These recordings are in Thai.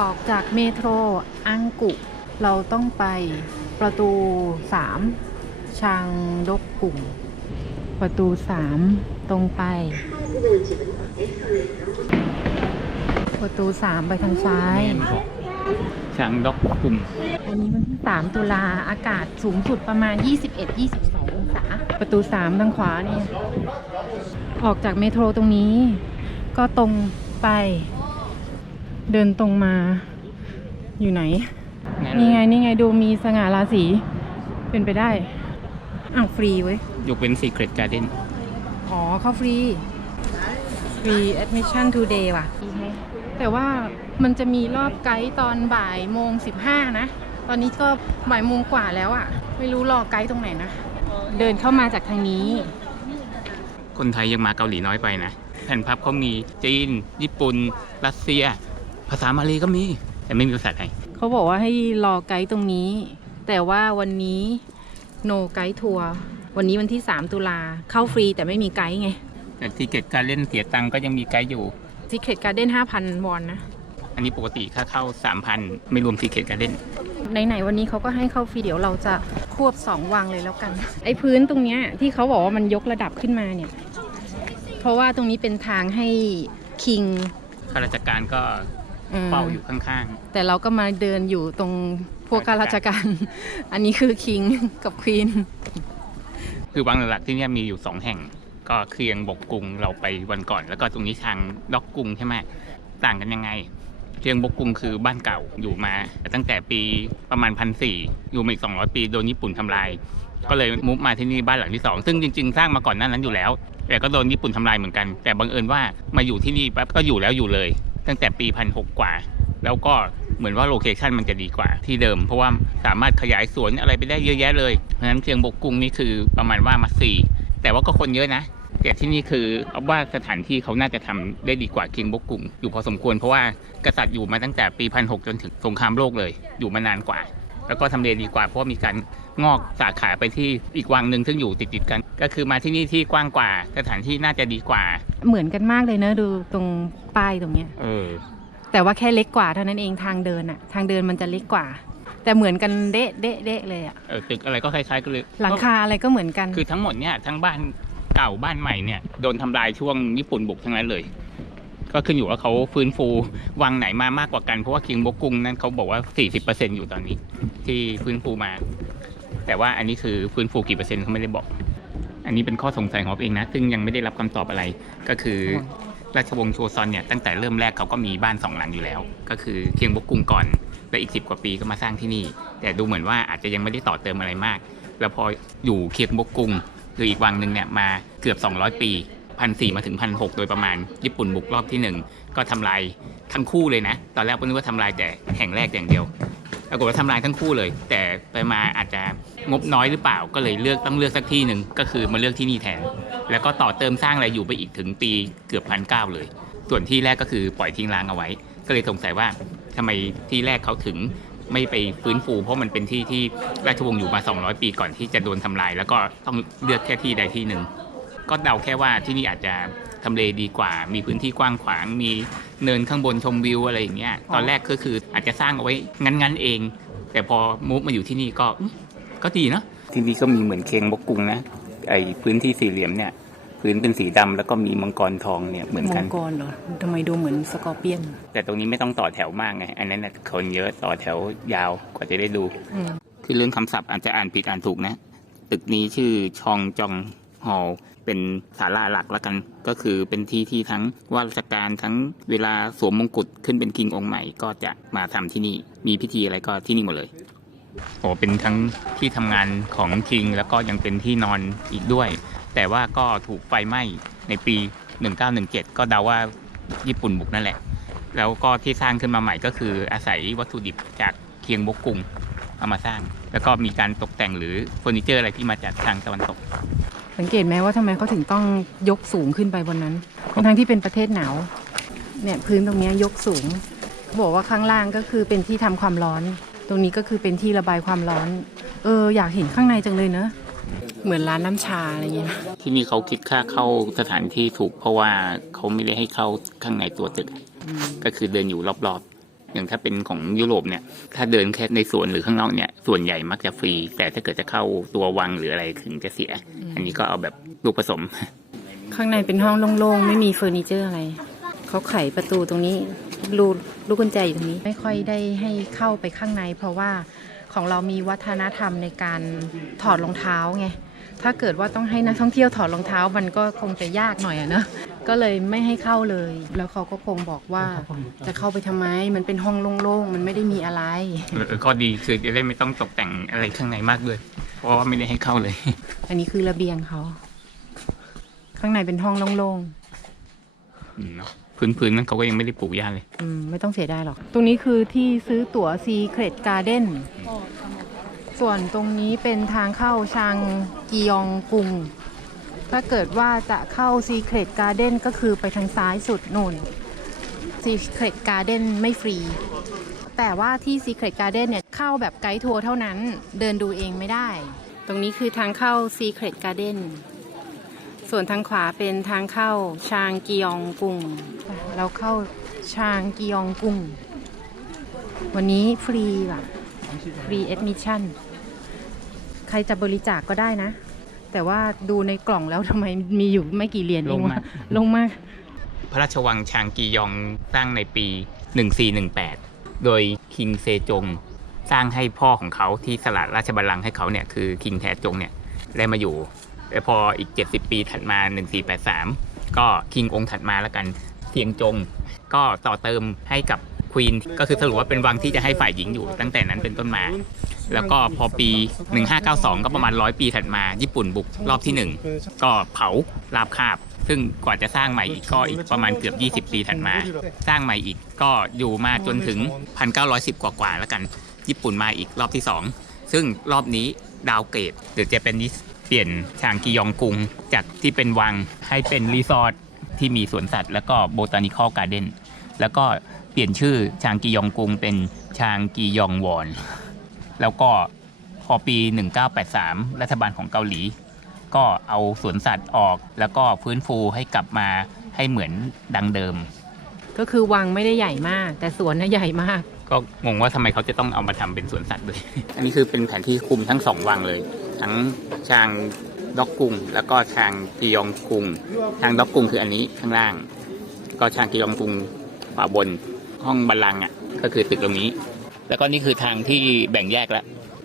ออกจากเมโทรอังกุเราต้องไปประตู3ชางดกกุ่งประตู3ตรงไปประตู3ไปทางซ้ายช้างดอกกุ่มอันนี้วันที่3ตุลาอากาศสูงสุดประมาณ21-22 องศาประตู3ทางขวานี่ออกจากเมโทรตรงนี้ก็ตรงไปเดินตรงมาอยู่ไหนนี่ไงดูมีสง่าราศีเป็นไปได้อ้าวฟรีเว้ยยกเว้น Secret Garden อ๋อเข้าฟรี admission today ว่ะแต่ว่ามันจะมีรอบไกด์ตอนบ่ายโมง15นะตอนนี้ก็บ่ายโมงกว่าแล้วอ่ะไม่รู้รอไกด์ตรงไหนนะเดินเข้ามาจากทางนี้คนไทยยังมาเกาหลีน้อยไปนะแผ่นพับเขามีจีนญี่ปุ่นรัสเซียภาษามาลีก็มีแต่ไม่มีภาษาไทยเขาบอกว่าให้รอไกด์ตรงนี้แต่ว่าวันนี้ no ไกด์ทัวร์วันนี้วันที่3ตุลาเข้าฟรีแต่ไม่มีไกด์ไงแต่ที่เกตการเล่นเสียตังก็ยังมีไกด์อยู่ Secret Garden 5,000 วอนนะอันนี้ปกติค่าเข้า 3,000 ไม่รวม Secret Garden ไหนๆวันนี้เขาก็ให้เข้าฟรีเดี๋ยวเราจะควบ2วังเลยแล้วกันไอ้พื้นตรงเนี้ยที่เขาบอกว่ามันยกระดับขึ้นมาเนี่ยเพราะว่าตรงนี้เป็นทางให้คิงข้าราชการก็เฝ้าอยู่ข้างๆแต่เราก็มาเดินอยู่ตรงพวกข้าราชการอันนี้คือคิงกับควีนคือวังหลักที่นี่มีอยู่2แห่งก็เคียงบกกุงเราไปวันก่อนแล้วก็ตรงนี้ทางดอกกุงใช่ไหมต่างกันยังไงเคียงบกกุงคือบ้านเก่าอยู่มาตั้งแต่ปีประมาณ1,400อยู่มาอีก200 ปีโดนญี่ปุ่นทำลายก็เลยมุฟมาที่นี่บ้านหลังที่2ซึ่งจริงๆสร้างมาก่อนหน้านั้นอยู่แล้วแต่ก็โดนญี่ปุ่นทำลายเหมือนกันแต่บังเอิญว่ามาอยู่ที่นี่ปั๊บก็อยู่แล้วอยู่เลยตั้งแต่ปี1,600กว่าแล้วก็เหมือนว่าโลเคชั่นมันจะดีกว่าที่เดิมเพราะว่าสามารถขยายสวนอะไรไปได้เยอะแยะเลยเพราะฉะนั้นเคียงบกกุงนี่คือประมาณว่ามัสซีแต่ว่าก็คนเยอะนะแต่ที่นี่คือเอาว่าสถานที่เขาน่าจะทำได้ดีกว่าเคียงบกกุงอยู่พอสมควรเพราะว่ากษัตริย์อยู่มาตั้งแต่ปี1,600จนถึงสงครามโลกเลยอยู่มานานกว่าแล้วก็ทำเลดีกว่าเพราะว่ามีการงอกสาขาไปที่อีกวังหนึ่งซึ่งอยู่ติดกันก็คือมาที่นี่ที่กว้างกว่าสถานที่น่าจะดีกว่าเหมือนกันมากเลยเนอะดูตรงป้ายตรงเนี้ยแต่ว่าแค่เล็กกว่าเท่านั้นเองทางเดินอะทางเดินมันจะเล็กกว่าแต่เหมือนกันเด๊ะเลยอะตึกอะไรก็คล้ายๆกันเลยหลังคาอะไรก็เหมือนกันคือทั้งหมดเนี่ยทั้งบ้านเก่าบ้านใหม่เนี่ยโดนทำลายช่วงญี่ปุ่นบุกทั้งนั้นเลยก็ขึ้นอยู่ว่าเขาฟื้นฟูวังไหนมามากกว่ากันเพราะว่าเคียงบกกุงนั้นเขาบอกว่า 40% อยู่ตอนนี้ที่ฟื้นฟูมาแต่ว่าอันนี้คือฟื้นฟูกี่เปอร์เซ็นต์เขาไม่ได้บอกอันนี้เป็นข้อสงสัยของผมเองนะซึ่งยังไม่ได้รับคำตอบอะไรก็คือราชวงศ์โชซอนเนี่ยตั้งแต่เริ่มแรกเขาก็มีบ้าน2 หลังอยู่แล้วก็คือเคียงบกกุงก่อนและอีก10 กว่าปีก็มาสร้างที่นี่แต่ดูเหมือนว่าอาจจะยังไม่ได้ต่อเติมอะไรมากแล้วพออยู่เคียงบกกุงคืออีกวังหนึ่งเนี่ยมาเกือบ200 ปี1,400มาถึง1,600โดยประมาณญี่ปุ่นบุกรอบที่1ก็ทำลายทั้งคู่เลยนะตอนแรกผมนึกว่าทำลายแต่แห่งแรกอย่างเดียวปรากฏว่าทำลายทั้งคู่เลยแต่ไปมาอาจจะงบน้อยหรือเปล่าก็เลยต้องเลือกสักที่หนึ่งก็คือมาเลือกที่นี่แทนแล้วก็ต่อเติมสร้างอะไรอยู่ไปอีกถึงปีเกือบ1,900เลยส่วนที่แรกก็คือปล่อยทิ้งร้างเอาไว้ก็เลยสงสัยว่าทำไมที่แรกเขาถึงไม่ไปฟื้นฟูเพราะมันเป็นที่ที่ราชวงศ์อยู่มา200 ปีก่อนที่จะโดนทำลายแล้วก็ต้องเลือกแค่ที่ใดที่หนึ่งก็เดาแค่ว่าที่นี่อาจจะทำเลดีกว่ามีพื้นที่กว้างขวางมีเนินข้างบนชมวิวอะไรอย่างเงี้ยตอนแรกก็คืออาจจะสร้างเอาไว้งั้นเองแต่พอมูฟมาอยู่ที่นี่ก็ดีเนาะที่นี่ก็มีเหมือนเคียงบกกุงนะไอพื้นที่สี่เหลี่ยมเนี่ยพื้นเป็นสีดำแล้วก็มีมังกรทองเนี่ยเหมือนกันมังกรเหรอทำไมดูเหมือนสกอร์เปียนแต่ตรงนี้ไม่ต้องต่อแถวมากไงอันนั้นคนเยอะต่อแถวยาวกว่าจะได้ดูคือเรื่องคำศัพท์อาจจะอ่านผิดอ่านถูกนะตึกนี้ชื่อชองจองฮอลเป็นศาลาหลักแล้วกันก็คือเป็นที่ที่ทั้งว่าราชการทั้งเวลาสวมมงกุฎขึ้นเป็นคิงองค์ใหม่ก็จะมาทำที่นี่มีพิธีอะไรก็ที่นี่หมดเลยโอ้เป็นทั้งที่ทำงานของคิงแล้วก็ยังเป็นที่นอนอีกด้วยแต่ว่าก็ถูกไฟไหม้ในปี1917ก็เดาว่าญี่ปุ่นบุกนั่นแหละแล้วก็ที่สร้างขึ้นมาใหม่ก็คืออาศัยวัตถุดิบจากเคียงบกกุงเอามาสร้างแล้วก็มีการตกแต่งหรือเฟอร์นิเจอร์อะไรที่มาจากทางตะวันตกสังเกตไหมว่าทำไมเขาถึงต้องยกสูงขึ้นไปบนนั้นทั้งที่เป็นประเทศหนาวเนี่ยพื้นตรงนี้ยกสูงบอกว่าข้างล่างก็คือเป็นที่ทำความร้อนตรงนี้ก็คือเป็นที่ระบายความร้อนอยากเห็นข้างในจังเลยเนอะเหมือนร้านน้ำชาอะไรเงี้ยที่นี่เขาคิดค่าเข้าสถานที่ถูกเพราะว่าเขาไม่ได้ให้เข้าข้างในตัวตึกก็คือเดินอยู่รอบๆ อย่างถ้าเป็นของยุโรปเนี่ยถ้าเดินแค่ในสวนหรือข้างนอกเนี่ยส่วนใหญ่มักจะฟรีแต่ถ้าเกิดจะเข้าตัววังหรืออะไรถึงจะเสียอันนี้ก็เอาแบบลูกผสมข้างในเป็นห้องโล่งๆไม่มีเฟอร์นิเจอร์อะไรเขาไขประตูตรงนี้ลูกกุญแจอยู่ตรงนี้ไม่ค่อยได้ให้เข้าไปข้างในเพราะว่าของเรามีวัฒนธรรมในการถอดรองเท้าไงถ้าเกิดว่าต้องให้นักท่องเที่ยวถอดรองเท้ามันก็คงจะยากหน่อยอะเนอะก็เลยไม่ให้เข้าเลยแล้วเขาก็คงบอกว่าจะเข้าไปทำไมมันเป็นห้องโล่งๆมันไม่ได้มีอะไรก็ดีคือจะได้ไม่ต้องตกแต่งอะไรข้างในมากเลยเพราะว่าไม่ได้ให้เข้าเลยอันนี้คือระเบียงเขาข้างในเป็นห้องโล่งๆเนาะพื้นนั้นเขาก็ยังไม่ได้ปลูกหญ้าเลยไม่ต้องเสียดายหรอกตรงนี้คือที่ซื้อตั๋ว Secret Garden ส่วนตรงนี้เป็นทางเข้าชางกียองกุงถ้าเกิดว่าจะเข้า Secret Garden ก็คือไปทางซ้ายสุดนู่น Secret Garden ไม่ฟรีแต่ว่าที่ Secret Garden เนี่ยเข้าแบบไกด์ทัวร์เท่านั้นเดินดูเองไม่ได้ตรงนี้คือทางเข้า Secret Garden ส่วนทางขวาเป็นทางเข้าชางกียองกุงเราเข้าชางกียองกุงวันนี้ฟรีว่ะฟรีแอดมิชชั่นใครจะบริจาคก็ได้นะแต่ว่าดูในกล่องแล้วทำไมมีอยู่ไม่กี่เหรียญเองวะลงมากพระราชวังชางกียองสร้างในปี 1418 โดยคิงเซจงสร้างให้พ่อของเขาที่สละราชบัลลังก์ให้เขาเนี่ยคือคิงแทจงเนี่ยได้มาอยู่แต่พออีก70ปีถัดมา 1483 ก็คิงองค์ถัดมาแล้วกันเทียงจงก็ต่อเติมให้กับควีนก็คือสรุปว่าเป็นวังที่จะให้ฝ่ายหญิงอยู่ตั้งแต่นั้นเป็นต้นมาแล้วก็พอปี 1592 ก็ประมาณ100 ปีถัดมาญี่ปุ่นบุกรอบที่ 1 ก็เผาราบคาบซึ่งกว่าจะสร้างใหม่อีกก็อีกประมาณเกือบ20 ปีถัดมาสร้างใหม่อีกก็อยู่มาจนถึง 1910 กว่าแล้วกันญี่ปุ่นมาอีกรอบที่ 2 ซึ่งรอบนี้ดาวเกรดหรือจะเป็นเปลี่ยนชางกียองกุงจากที่เป็นวังให้เป็นรีสอร์ทที่มีสวนสัตว์แล้วก็โบตานิคอลการ์เด้นแล้วก็เปลี่ยนชื่อชางกียองกุงเป็นชางกียองวอนแล้วก็พอปี 1983 รัฐบาลของเกาหลีก็เอาสวนสัตว์ออกแล้วก็ฟื้นฟูให้กลับมาให้เหมือนดังเดิมก็คือวังไม่ได้ใหญ่มากแต่สวนน่ะใหญ่มากก็งงว่าทำไมเขาจะต้องเอามาทำเป็นสวนสัตว์ด้วยอันนี้คือเป็นแผนที่คุมทั้ง2วังเลยทั้งชางด็อกกุงแล้วก็ชางกียองกุงชางด็อกกุงคืออันนี้ข้างล่างก็ชางกียองกุงขวาบนห้องบัลลังก์ก็คือตึกตรงนี้แล้วก็นี่คือทางที่แบ่งแยกแล้ว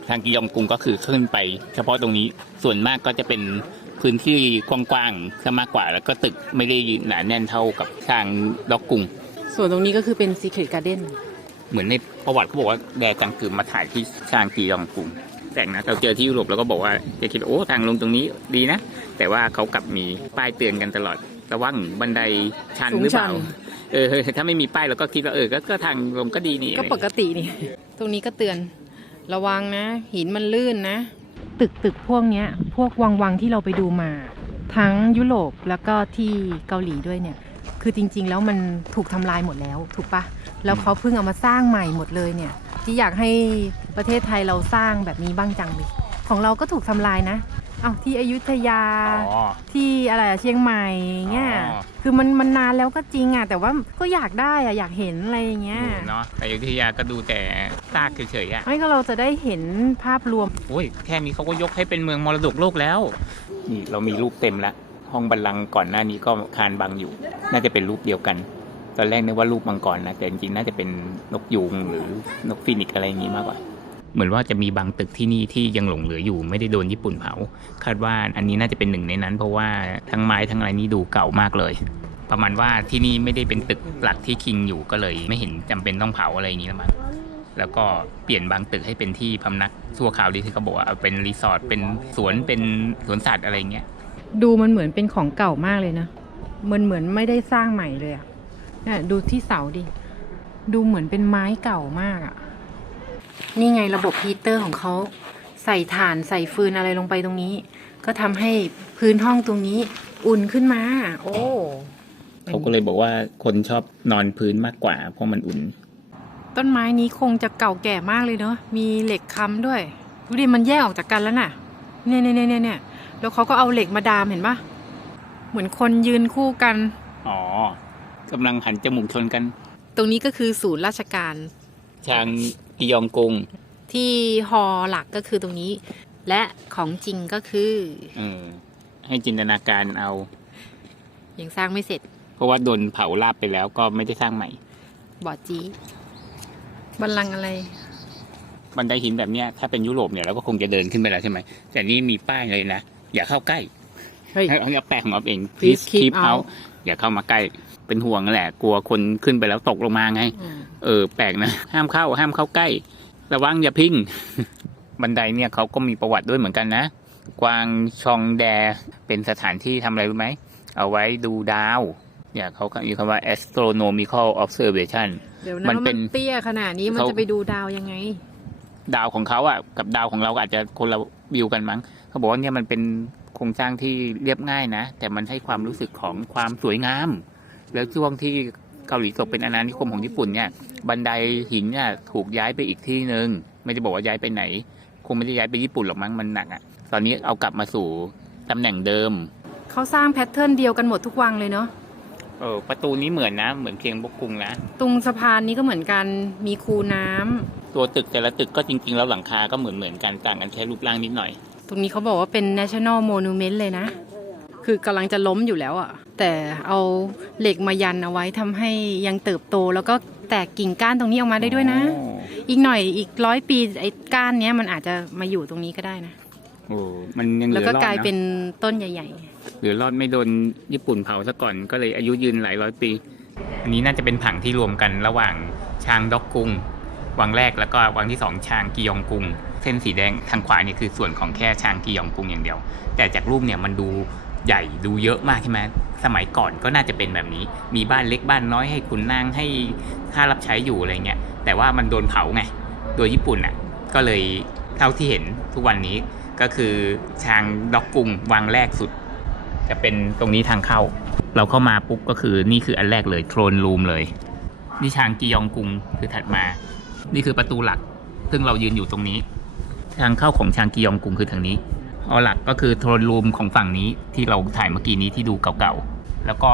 ทางกียองกุงก็คือขึ้นไปเฉพาะตรงนี้ส่วนมากก็จะเป็นพื้นที่กว้างๆซะมากกว่าแล้วก็ตึกไม่ได้หนาแน่นเท่ากับทางด็อกกุงส่วนตรงนี้ก็คือเป็น Secret Garden เหมือนในประวัติเขาบอกว่าแดกังกึมมาถ่ายที่ชางกียองกุงแต่นะเราเจอที่ยุโรปแล้วก็บอกว่าจะคิดโอ้ทางลงตรงนี้ดีนะแต่ว่าเขากลับมีป้ายเตือนกันตลอดระวังบันไดชันหรือเปล่าถ้าไม่มีป้ายเราก็คิดว่าก็ทางลงก็ดีนี่ก็ปกตินี่ตรงนี้ก็เตือนระวังนะหินมันลื่นนะตึกพวกเนี้ยพวกวังที่เราไปดูมาทั้งยุโรปแล้วก็ที่เกาหลีด้วยเนี่ยคือจริงๆแล้วมันถูกทำลายหมดแล้วถูกปะแล้วเขาเพิ่งเอามาสร้างใหม่หมดเลยเนี่ยที่อยากให้ประเทศไทยเราสร้างแบบนี้บ้างจังเลยของเราก็ถูกทำลายนะที่อยุธยาที่อะไรเชียงใหม่เงี้ยคือมันนานแล้วก็จริงแต่ว่าก็อยากได้อยากเห็นอะไรเงี้ยเนาะแต่อยุธยาก็ดูแต่ซากเฉยๆไม่ก็เราจะได้เห็นภาพรวมโอ้ยแค่นี้เขาก็ยกให้เป็นเมืองมรดกโลกแล้วนี่เรามีรูปเต็มแล้วห้องบัลลังก์ก่อนหน้านี้ก็คานบังอยู่น่าจะเป็นรูปเดียวกันตอนแรกนึกว่ารูปมังกรนะแต่จริงๆน่าจะเป็นนกยูงหรือนกฟีนิกซ์อะไรอย่างงี้มากกว่าเหมือนว่าจะมีบางตึกที่นี่ที่ยังหลงเหลืออยู่ไม่ได้โดนญี่ปุ่นเผาคาดว่าอันนี้น่าจะเป็นหนึ่งในนั้นเพราะว่าทั้งไม้ทั้งอะไรนี้ดูเก่ามากเลยประมาณว่าที่นี่ไม่ได้เป็นตึกหลักที่คิงอยู่ก็เลยไม่เห็นจำเป็นต้องเผาอะไรอย่างนี้แล้วมั้งแล้วก็เปลี่ยนบางตึกให้เป็นที่พำนักชั่วคราวดีที่เขาบอกว่าเอาเป็นรีสอร์ทเป็นสวนเป็นสวนสัตว์อะไรเงี้ยดูมันเหมือนเป็นของเก่ามากเลยนะมันเหมือนไม่ได้สร้างใหม่เลยเนี่ยดูที่เสาดิดูเหมือนเป็นไม้เก่ามากนี่ไงระบบฮีเตอร์ของเขาใส่ถ่านใส่ฟืนอะไรลงไปตรงนี้ก็ทำให้พื้นห้องตรงนี้อุ่นขึ้นมาโอ้เขาก็เลยบอกว่าคนชอบนอนพื้นมากกว่าเพราะมันอุ่นต้นไม้นี้คงจะเก่าแก่มากเลยเนอะมีเหล็กค้ำด้วยดูดิมันแยกออกจากกันแล้วน่ะเนี่ยแล้วเขาก็เอาเหล็กมาดามเห็นปะเหมือนคนยืนคู่กันกำลังหันจมูกชนกันตรงนี้ก็คือศูนย์ราชการ ชางกิยองกุง ที่ฮอหลักก็คือตรงนี้ และของจริงก็คือ ให้จินตนาการเอา ยังสร้างไม่เสร็จ เพราะว่าโดนเผาราบไปแล้วก็ไม่ได้สร้างใหม่ บอดจีบัลลังก์อะไร บันไดหินแบบเนี้ยถ้าเป็นยุโรปเนี่ยเราก็คงจะเดินขึ้นไปแล้วใช่ไหมแต่นี่มีป้ายเลยนะ อย่าเข้าใกล้ เฮ้ย เอาแปลของเราเอง Please keep out อย่าเข้ามาใกล้เป็นห่วงนั่นแหละ กลัวคนขึ้นไปแล้วตกลงมาไง แปลกนะ ห้ามเข้าใกล้ ระวังอย่าพิง บันไดเนี่ยเขาก็มีประวัติด้วยเหมือนกันนะ กวางชองแดเป็นสถานที่ทำอะไรรู้ไหม เอาไว้ดูดาวเนี่ยเขามีคำว่า astronomical observation เดี๋ยวนะ มันเป็น เตี้ยขนาดนี้มันจะไปดูดาวยังไง ดาวของเขาอ่ะกับดาวของเราอาจจะคนละวิวกันมั้งเขาบอกว่าเนี่ยมันเป็นโครงสร้างที่เรียบง่ายนะ แต่มันให้ความรู้สึกของความสวยงาม แล้วช่วงที่เกาหลีตกเป็นอาณานิคมของญี่ปุ่นเนี่ย บันไดหินเนี่ยถูกย้ายไปอีกที่หนึ่งไม่ได้บอกว่าย้ายไปไหน คงไม่ได้ย้ายไปญี่ปุ่นหรอกมั้งมันหนักอ่ะตอนนี้เอากลับมาสู่ตำแหน่งเดิม เขาสร้างแพทเทิร์นเดียวกันหมดทุกวังเลยเนาะ ประตูนี้เหมือนนะเหมือนเคียงบกกุงนะ ตรงสะพานนี้ก็เหมือนกันมีคูน้ำ ตัวตึกแต่ละตึกก็จริงๆแล้วหลังคาก็เหมือนกันต่างกันแค่รูปร่างนิดหน่อย ตรงนี้เขาบอกว่าเป็น national monument เลยนะ คือกำลังจะล้มอยู่แล้วอะแต่เอาเหล็กมายันเอาไว้ทำให้ยังเติบโต แล้วก็แตกกิ่งก้านตรงนี้ออกมาได้ด้วยนะ อีกหน่อยอีก100 ปีไอ้ก้านเนี้ยมันอาจจะมาอยู่ตรงนี้ก็ได้นะ มันยังเหลื แล้ว อ ก็ รอด กลาย นะ เป็นต้นใหญ่ เหลือรอดไม่โดนญี่ปุ่นเผาซะก่อนก็เลยอายุยืนหลายร้อยปี อันนี้น่าจะเป็นผังที่รวมกันระหว่างชางด็อกกุงวังแรกแล้วก็วังที่2ชางกิยองกุงเส้นสีแดงทางขวานี่คือส่วนของแค่ชางกิยองกุงอย่างเดียว แต่จากรูปเนี่ยมันดูใหญ่ดูเยอะมากใช่ไหมสมัยก่อนก็น่าจะเป็นแบบนี้มีบ้านเล็กบ้านน้อยให้ขุนนางให้ข้ารับใช้อยู่อะไรเงี้ยแต่ว่ามันโดนเผาไงโดยญี่ปุ่นอ่ะก็เลยเท่าที่เห็นทุกวันนี้ก็คือชางด็อกกุงวังแรกสุดจะเป็นตรงนี้ทางเข้าเราเข้ามาปุ๊บก็คือนี่คืออันแรกเลยโทรนรูมเลยนี่ชางกิยองกุงคือถัดมานี่คือประตูหลักซึ่งเรายืนอยู่ตรงนี้ทางเข้าของชางกิยองกุงคือทางนี้หลักก็คือโทรนรูมของฝั่งนี้ที่เราถ่ายเมื่อกี้นี้ที่ดูเก่าๆแล้วก็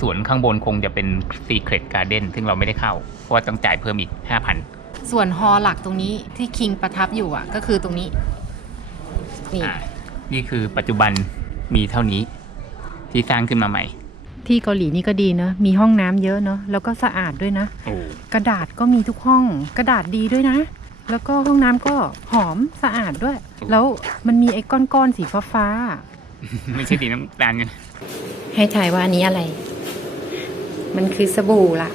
สวนข้างบนคงจะเป็น Secret Garden ซึ่งเราไม่ได้เข้าเพราะว่าต้องจ่ายเพิ่มอีก 5,000 ๆ ส่วนฮอหลักตรงนี้ที่คิงประทับอยู่อ่ะก็คือตรงนี้นี่ นี่คือปัจจุบันมีเท่านี้ที่สร้างขึ้นมาใหม่ ที่เกาหลีนี่ก็ดีเนอะมีห้องน้ำเยอะเนอะแล้วก็สะอาดด้วยนะ กระดาษก็มีทุกห้องกระดาษดีด้วยนะ แล้วก็ห้องน้ำก็หอมสะอาดด้วย แล้วมันมีไอ้ก้อนๆสีฟ้า ไม่ใช่สีน้ำตาลกัน ๆให้ถ่ายว่าอันนี้อะไร มันคือสบู่ล่ะ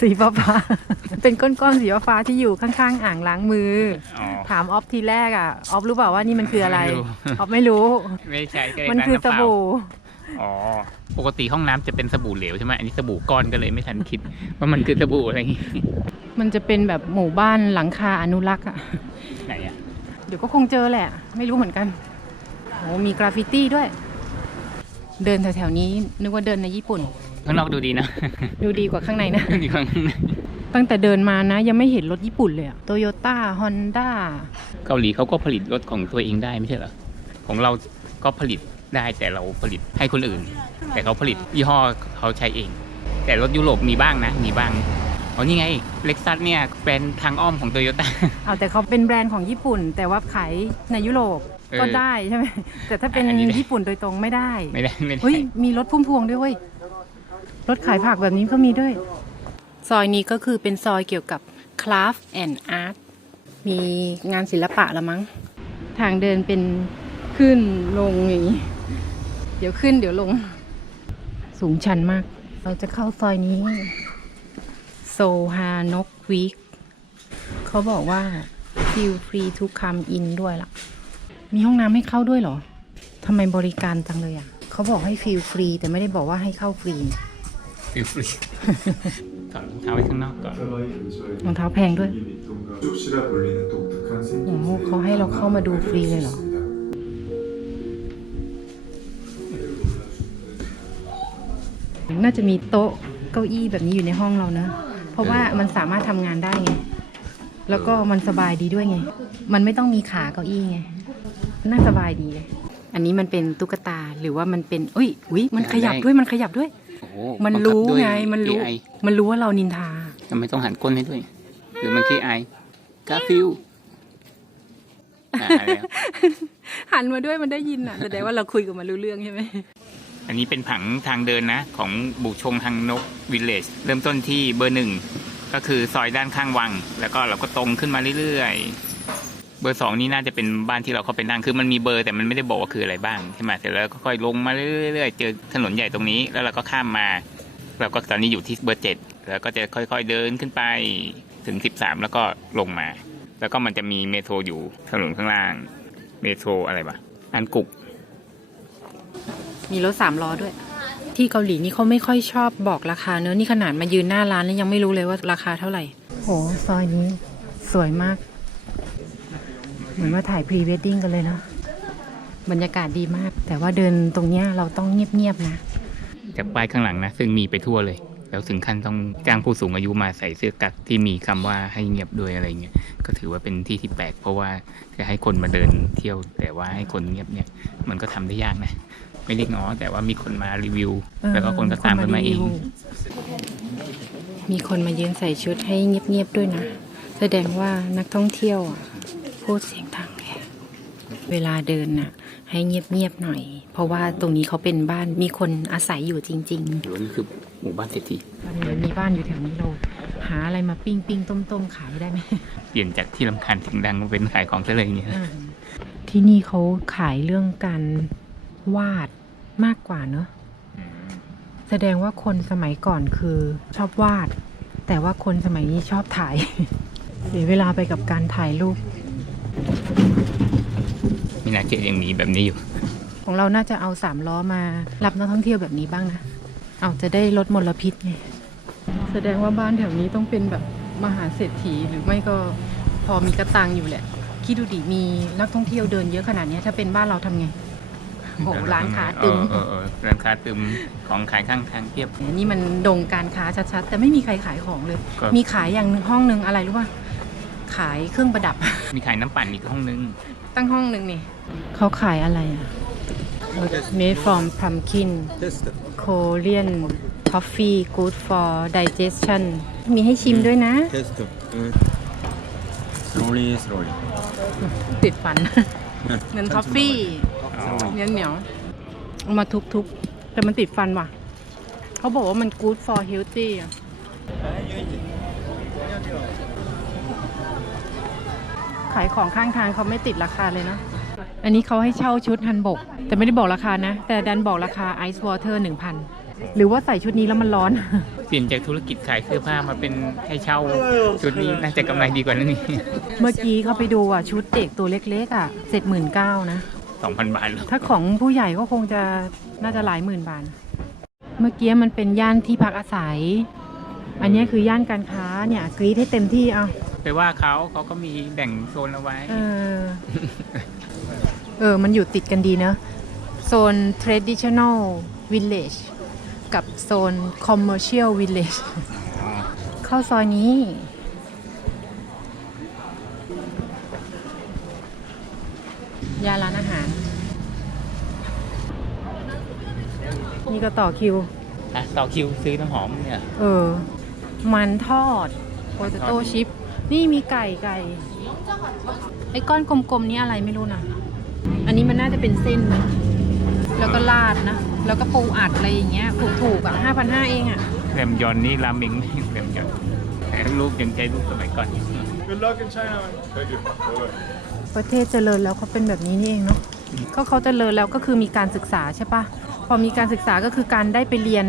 สีฟ้าๆ เป็นก้อนๆสีฟ้าๆที่อยู่ข้างๆอ่างล้างมือ ถามออฟทีแรกอ่ะออฟรู้เปล่าว่านี่มันคืออะไรออฟไม่รู้ ไม่ใช่ก็เลย มันคือสบู่ อ๋อปกติห้องน้ำจะเป็นสบู่เหลวใช่ไหมอันนี้สบู่ก้อนก็เลยไม่ทันคิดว่ามันคือสบู่อะไรอย่างงี้ มันจะเป็นแบบหมู่บ้านหลังคาอนุรักษ์อ่ะ ไหนอ่ะ เดี๋ยวก็คงเจอแหละ ไม่รู้เหมือนกันโอ้มีกราฟฟิตี้ด้วย เดินแถวๆนี้นึกว่าเดินในญี่ปุ่น ข้างนอกดูดีนะ ดูดีกว่าข้างในนะ ดีกว่าข้างใน ตั้งแต่เดินมานะ ยังไม่เห็นรถญี่ปุ่นเลยอะโตโยต้าฮอนด้า เกาหลีเขาก็ผลิตรถของตัวเองได้ไม่ใช่เหรอของเราก็ผลิตได้แต่เราผลิตให้คนอื่น แต่เขาผลิตยี่ห้อเขาใช้เอง แต่รถยุโรปมีบ้างนะมีบ้างอ๋อนี่ไงเล็กซัสเนี่ยเป็นทางอ้อมของโตโยต้า เอาแต่เขาเป็นแบรนด์ของญี่ปุ่น แต่ว่าขายในยุโรปก็ได้ใช่ไหมแต่ถ้าเป็นญี่ปุ่นโดยตรงไม่ได้ ไม่ได้ เฮ้ยมีรถพุ่มพวงด้วยเว้ยรถขายผักแบบนี้ก็มีด้วย ซอยนี้ก็คือเป็นซอยเกี่ยวกับ Craft and Art มีงานศิลปะละมั้ง ทางเดินเป็นขึ้นลงอย่างนี้ เดี๋ยวขึ้นเดี๋ยวลง สูงชันมาก เราจะเข้าซอยนี้โซฮานกวีคเขาบอกว่า feel free to come in ด้วยล่ะ มีห้องน้ำให้เข้าด้วยเหรอ ทำไมบริการจังเลยอ่ะ เขาบอกให้ feel free แต่ไม่ได้บอกว่าให้เข้าฟรี ฟิลฟรีถอดรองเท้าไว้ข้างนอกก่อน รองเท้าแพงด้วย 숲시라 불리는 독특한 생김새. โอ้โหเขาให้เราเข้ามาดูฟรีเลยเหรอ น่าจะมีโต๊ะเก้าอี้แบบนี้อยู่ในห้องเรานะ เพราะว่ามันสามารถทำงานได้ไง แล้วก็มันสบายดีด้วยไง มันไม่ต้องมีขาเก้าอี้ไง น่าสบายดี อันนี้มันเป็นตุ๊กตาหรือว่ามันเป็นอุ้ยมันขยับด้วยมันขยับด้วย โอ้โห มันรู้ไง บังคับด้วย มันรู้ AI มันรู้ว่าเรานินทา ทำไมต้องหันก้นให้ด้วย หรือมันคือไอกาฟิลแล้ว หันมาด้วยมันได้ยินอ่ะแสดงว่าเราคุยกับมันรู้เรื่องใช่ไหม อันนี้เป็นผังทางเดินนะ ของบุชงทางนกวิลเลจเริ่มต้นที่เบอร์ 1ก็คือซอยด้านข้างวัง แล้วก็เราก็ตรงขึ้นมาเรื่อยๆเบอร์ 2นี่น่าจะเป็นบ้านที่เราเข้าไปนั่งคือมันมีเบอร์แต่มันไม่ได้บอกว่าคืออะไรบ้างใช่ไหมเสร็จแล้วก็ค่อยลงมาเรื่อยๆเจอถนนใหญ่ตรงนี้แล้วเราก็ข้ามมาเราก็ตอนนี้อยู่ที่เบอร์ 7แล้วก็จะค่อยๆเดินขึ้นไปถึง13แล้วก็ลงมาแล้วก็มันจะมีเมโทรอยู่ถนนข้างล่างเมโทรอะไรวะอันกุก มีรถ3 ล้อด้วย ที่เกาหลีนี่เขาไม่ค่อยชอบบอกราคาเนอะนี่ขนาดมายืนหน้าร้านแล้วยังไม่รู้เลยว่าราคาเท่าไหร่โหซอยนี้สวยมาก เหมือนมาถ่ายพรีเวดดิ้งกันเลยเนาะบรรยากาศดีมาก แต่ว่าเดินตรงเนี้ยเราต้องเงียบๆนะ จากป้ายข้างหลังนะซึ่งมีไปทั่วเลยแล้วถึงขั้นต้องจ้างผู้สูงอายุมาใส่เสื้อกั๊กที่มีคำว่าให้เงียบด้วยอะไรเงี้ยก็ถือว่าเป็นที่ที่แปลกเพราะว่าจะให้คนมาเดินเที่ยวแต่ว่าให้คนเงียบเนี่ยมันก็ทำได้ยากนะไม่ได้ง้อแต่ว่ามีคนมารีวิวแล้วก็คนก็ตามกันมาเอง มีคนมายืนใส่ชุดให้เงียบๆด้วยนะแสดงว่านักท่องเที่ยวอ่ะพูดเสียงดังแค่เวลาเดินน่ะให้เงียบๆหน่อย เพราะว่าตรงนี้เขาเป็นบ้านมีคนอาศัยอยู่จริงๆ หรือว่านี่คือหมู่บ้านเศรษฐี มีบ้านอยู่แถวนี้เราหาอะไรมาปิ้งต้มขายได้ไหม เปลี่ยนจากที่รำคาญถึงดังมาเป็นขายของซะเลยเนี่ย ที่นี่เขาขายเรื่องการวาดมากกว่าเนอะแสดงว่าคนสมัยก่อนคือชอบวาด แต่ว่าคนสมัยนี้ชอบถ่าย เสียเวลาไปกับการถ่ายรูป มีนาเจยังมีแบบนี้อยู่ ของเราน่าจะเอา3 ล้อมารับนักท่องเที่ยวแบบนี้บ้างนะเอาจะได้ลดมลพิษไงแสดงว่าบ้านแถวนี้ต้องเป็นแบบมหาเศรษฐีหรือไม่ก็พอมีกระตังอยู่แหละคิดดูดิมีนักท่องเที่ยวเดินเยอะขนาดนี้ถ้าเป็นบ้านเราทำไงโอ้ร้านค้าตึม ร้านค้าตึมของขายข้างทางเทียบ นี่มันดงการค้าชัดๆแต่ไม่มีใครขายของเลย ก็ มีขายอย่างห้องนึงอะไรรู้ป่ะขายเครื่องประดับ มีขายน้ำปั่นอีกห้องนึง ตั้งห้องนึงนี่เขาขายอะไรอ่ะ made from pumpkin Korean coffee good for digestion มีให้ชิมด้วยนะ 테스트. slowly, slowly. ติดฟัน เหมือน coffee เหนียวๆเอามาทุบๆแต่มันติดฟันว่ะเขาบอกว่ามัน good for healthy อะขายของข้างทางเขาไม่ติดราคาเลยเนาะอันนี้เขาให้เช่าชุดฮันบก แต่ไม่ได้บอกราคานะ แต่ดันบอกราคา Ice Water 1,000 หรือว่าใส่ชุดนี้แล้วมันร้อน เปลี่ยนจากธุรกิจขายเสื้อผ้ามาเป็นให้เช่าชุดนี้น่าจะกำไรดีกว่านั้นนี่ เมื่อกี้เขาไปดูอ่ะชุดเด็กตัวเล็กๆอ่ะ 79,000 นะ 2,000 บาท ถ้าของผู้ใหญ่ก็คงจะน่าจะหลายหมื่นบาท เมื่อกี้มันเป็นย่านที่พักอาศัย อันนี้คือย่านการค้าเนี่ยกรีดให้เต็มที่เอา ไปว่าเขาก็มีแบ่งโซนเอาไว้ มันอยู่ติดกันดีเนอะโซน traditional village กับโซน commercial village เข้าซอยนี้ ยาร้านอาหาร นี่ก็ต่อคิว ต่อคิวซื้อน้ำหอมเนี่ย มันทอดโปเตโต้ชิป นี่มีไก่ ไอ้ก้อนกลมๆนี้อะไรไม่รู้นะ อันนี้มันน่าจะเป็นเส้นนะแล้วก็ราดนะ แล้วก็ปูอัดอะไรอย่างเงี้ย ถูกๆอ่ะ 5,500 เองอ่ะ แรมยอนนี่ราเมงไม่แรมยอนแต่ลูกยังใจลูกสมัยก่อน Good luck in China. Thank you. Bye-bye. ประเทศเจริญแล้วเขาเป็นแบบนี้นี่เองเนาะก็เขาเจริญแล้วก็คือมีการศึกษาใช่ปะพอมีการศึกษาก็คือการได้ไปเรีย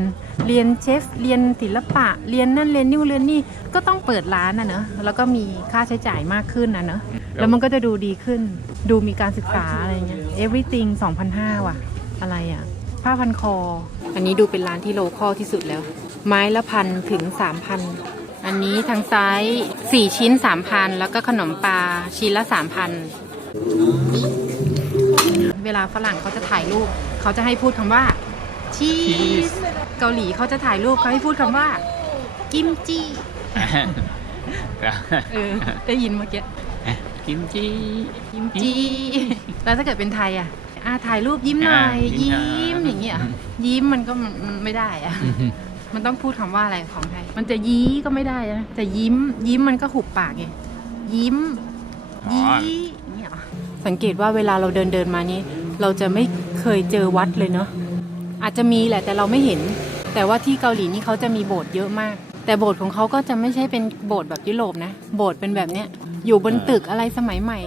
นเชฟเรียนศิลปะเรียนนั่นเรียนนี่ก็ต้องเปิดร้านนะเนอะแล้วก็มีค่าใช้จ่ายมากขึ้นนะเนอะแล้วมันก็จะดูดีขึ้นดูมีการศึกษาอะไรเงี้ย everything 2,500 ว่ะอะไรอ่ะผ้าพันคออันนี้ดูเป็นร้านที่โลคอลที่สุดแล้วไม้ละ1,000 ถึง 3,000 อันนี้ทางซ้าย4 ชิ้น 3,000 แล้วก็ขนมปลาชิ้นละ 3,000 เวลาฝรั่งเขาจะถ่ายรูปเขาจะให้พูดคำว่าชีสเกาหลีเขาจะถ่ายรูปเขาให้พูดคำว่ากิมจิได้ยินเมื่อกี้ กิมจิ แล้วถ้าเกิดเป็นไทยอ่ะถ่ายรูปยิ้มหน่อยยิ้มอย่างเงี้ยยิ้มมันก็ไม่ได้อ่ะ มันต้องพูดคำว่าอะไรของไทย มันจะยี้ก็ไม่ได้นะจะยิ้มมันก็หุบปากไงยิ้ม อ๋อ ยี้อย่างเนี่ยเหรอสังเกตว่าเวลาเราเดินมานี้ เราจะไม่เคยเจอวัดเลยเนาะอาจจะมีแหละแต่เราไม่เห็น แต่ว่าที่เกาหลีนี่เขาจะมีโบสถ์เยอะมาก แต่โบสถ์ของเขาก็จะไม่ใช่เป็นโบสถ์แบบยุโรปนะโบสถ์เป็นแบบเนี้ยอยู่บนตึกอะไรสมัยใหม่